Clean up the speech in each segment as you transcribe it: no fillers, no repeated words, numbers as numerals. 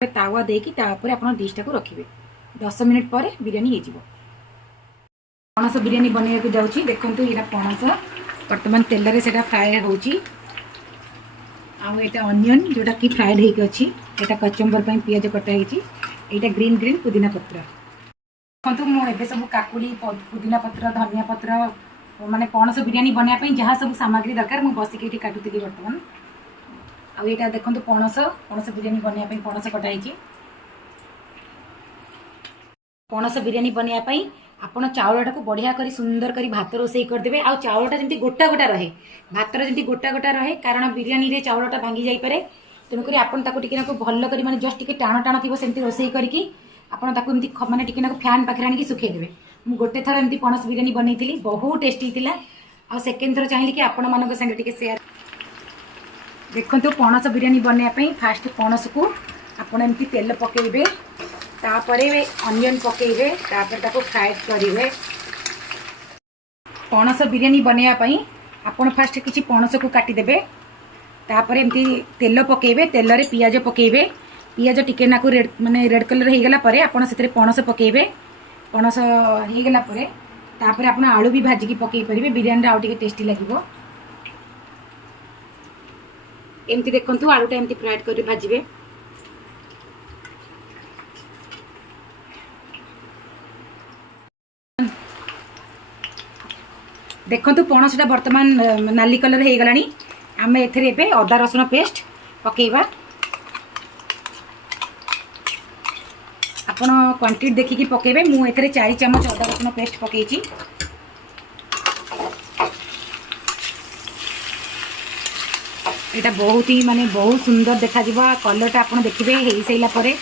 तावा देकी तापर आप डिशटा को रखिए 10 मिनिट पर बिरयानी हो पणस बिरयानी बनवाक जाऊँगी। देखो यहाँ पणस बर्तमान तेल रे सेटा फ्राए होची आउ एटा अनियन जोटा कि फ्राएड होके अच्छी एटा कचम्बर पर पियाज कटा है ग्रीन ग्रीन पुदीना पत्र देखो मुझे सब काकुड़ी पुदीना पत्र धनिया पत्र माने पणस बिरयानी बनवाई जहाँ सब सामग्री दरकार मुझे बसिक ये काटुली बर्तमान आईटा देखो पणस पणस बिरयानी बनवाई पणस कटाई पणस बिरयानी बनवाई आपण चाउलटा को बढ़िया करी सुंदर करी भात रोसई करदे आ चाउलटा जमी गोटा गोटा रहे भातर जमी गोटा गोटा रहे कारण बिरयानी रे चाउलटा भांगी जाई पारे तेणुक आपन ताको टिके नाको भल करी माने जस्ट टिके टाण टाण थी सेमती रोसई करके आपन ताको एमती माने टिके नाको फैन पाखे आनिक सुखे देबे। मु गोटे थर एमती पणस बिरयानी बनईली बहुत टेस्टी थिला आ सेकेंड थर चाहिए कि आपण मानक संगे टिके शेयर देखो पणस बिरयानी बनवाई फास्ट पणस को आपन एमती तेल पकेबे तापरे अनियन पकेबे तापर ताको फ्राए करेंगे। पणस बिरयानी बनवाई आपन फास्ट किसी पणस को काटिदेबे तापर एमती तेल पकेबे तेल रे पियाज पकेबे पियाज टिके नाकु रेड माने रेड कलर हो गला परे आपन सेतरे पणस पकेबे पणस हो गला परे तापर आपन आलू भी भाजिकी पकई परिबे बिरयानी आउ टिके टेस्टी लागिवो। एमती देखंतु आलूटा एमती फ्राइड कर भाजिबे देखो पणसटा बर्तमान नाली कलर हो गलानी आम एथे अदा रसुण पेस्ट पकेबा आपण क्वांटिटी देखिकी पकेबे मु एथे 4 चम्मच अदा रसुण पेस्ट पकेची एटा बहुत ही माने बहुत सुंदर देखा जिबा कलरटा आपण देखिबे हेई सैला परे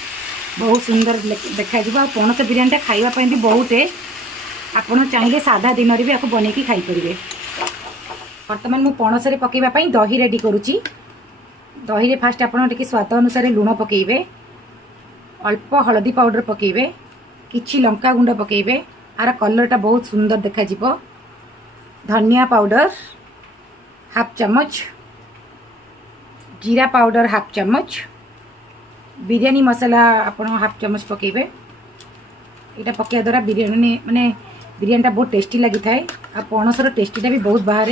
बहुत सुंदर देखा जिबा पणस बिरयानीटा खाइबा पई भी बहुत टेस्ट आपड़ चाहिए साधा दिन भी आपको बनईकी खाईपर। बर्तमान मु पणस पकईवाई दही रेडी करुच्ची दही रे फास्ट आपड़ टे स्वाद अनुसार लुण पकेबे अल्प हलदी पाउडर पकेबे किछि लंका गुंड पकेबे आर कलरटा बहुत सुंदर देखा जिवो धनिया पाउडर हाफ चम्मच जीरा पाउडर हाफ चम्मच बिरयानी मसाला आपड़ हाफ चम्मच पकेबे यहाँ पकड़ा द्वारा बिरयानी माने बिरयानीटा बहुत टेस्टी लगी थाए आ पणसर टेस्टीटा भी बहुत बाहर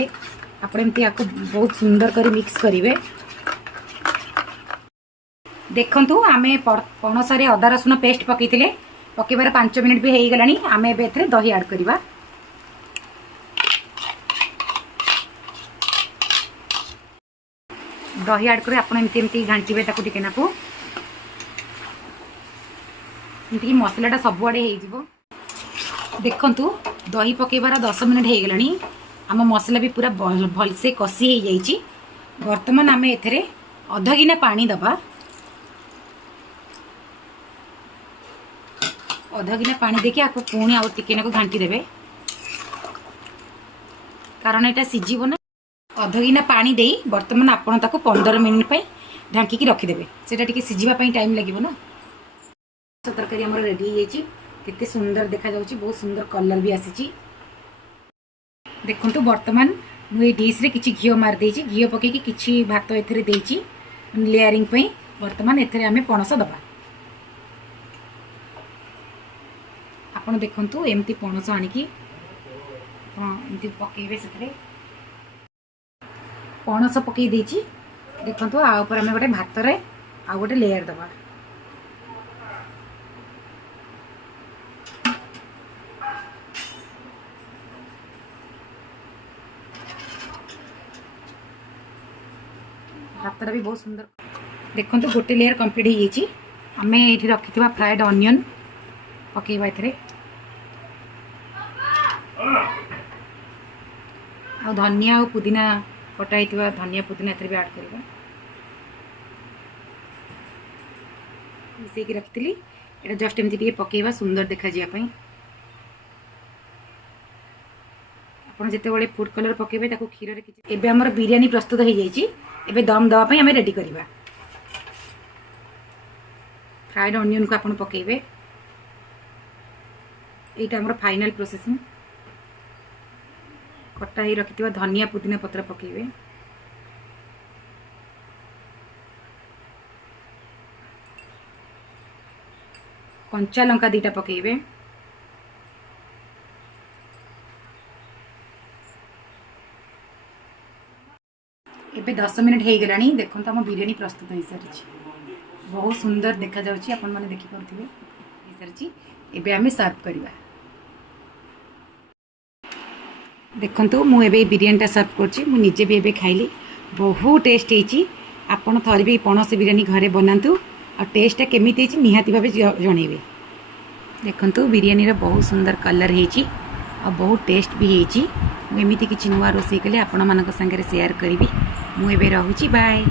आप आपको बहुत सुंदर कर मिक्स करेंगे। देखु आम पणस अदा रसुण पेस्ट पकईले पकेबार 5 मिनिट भी हो गलानी आम ए दही ऐड करवा दही ऐड कर एमती घांटे टिके नाकू मसलाटा सबुआड़े हो देखु दही पकेबार 10 मिनिट हो गलानी आम मसला भी पूरा भलसे कषि हो जाइए। बर्तमान आम एथे अध गिना पानी दबा अध गिना पानी देखिए आपको पुणी आउ टिके नाकु घांटी देबे कारण एटा सिझिबो ना अध गिना पानी देई बर्तमान आपण ताको 15 मिनिट पे ढांकी रखिदेबे सेटा टिके सिझिबा पई टाइम लागिबो ना। तरकारी हमर रेडी हो जाइए केते सुंदर देखा जाउची बहुत सुंदर कलर भी आसी देखो बर्तमान मुझे डिश रे किछि घिओ मार देछि घिओ पकेकी किछि भात एथरे देछि लेयरिंग पई बर्तमान एथरे आमे पणस दबा आपण देखंतु एमती पणस आनिकी एमती पकेबे सेथरे पणस पकई देछि देखंतु आ ऊपर आमे गोटे भात रे आ गोटे लेयर दबा भातटा भी बहुत सुंदर देखो गोटे लेयर कंप्लीट हो जाइए आम ये रखी फ्राएड अनियन पकेबा ए आ धनिया और पुदीना कटाई धनिया पुदीना ए भी ऐड करवा मिसेक रखी ये जस्ट एमती पकेबा सुंदर देखा जाए आप जिते फूड कलर पकेबे ताको क्षीर एबे हमर बिरयानी प्रस्तुत हो जाइए एबे दम दवाई आम रेडी करवा फ्राइड अनियन को आपन पकेबे एटा हमर फाइनल प्रोसेसिंग कटा ही रखि धनिया पुदीना पत्र पकेबे कंचा लंका 2टा पकेबे। एबे 10 मिनिट हो गलानी। देखो आम बिरियानी प्रस्तुत हो सारी, बहुत सुंदर देखा जाउची, आपण माने देखि पाउथिबे हो सारी। एबे आमे सर्व करबा। देखंतु मु एबे बिरियानी सर्व करछि, मु निजे भी एबे खाइली, बहुत टेस्ट हेची। आपण थरे भी पणस बिरियानी घरे बनातु आ टेस्ट केमिति हेची निहाती भाबे जणेबे। देखंतु बिरियानी रो बहुत सुंदर कलर हेची आ बहुत टेस्ट भी हेची। मु एमिति किछि नुवा रोसई कले आपण मानक संगे शेयर करबी। मु एबे रहूची, बाय।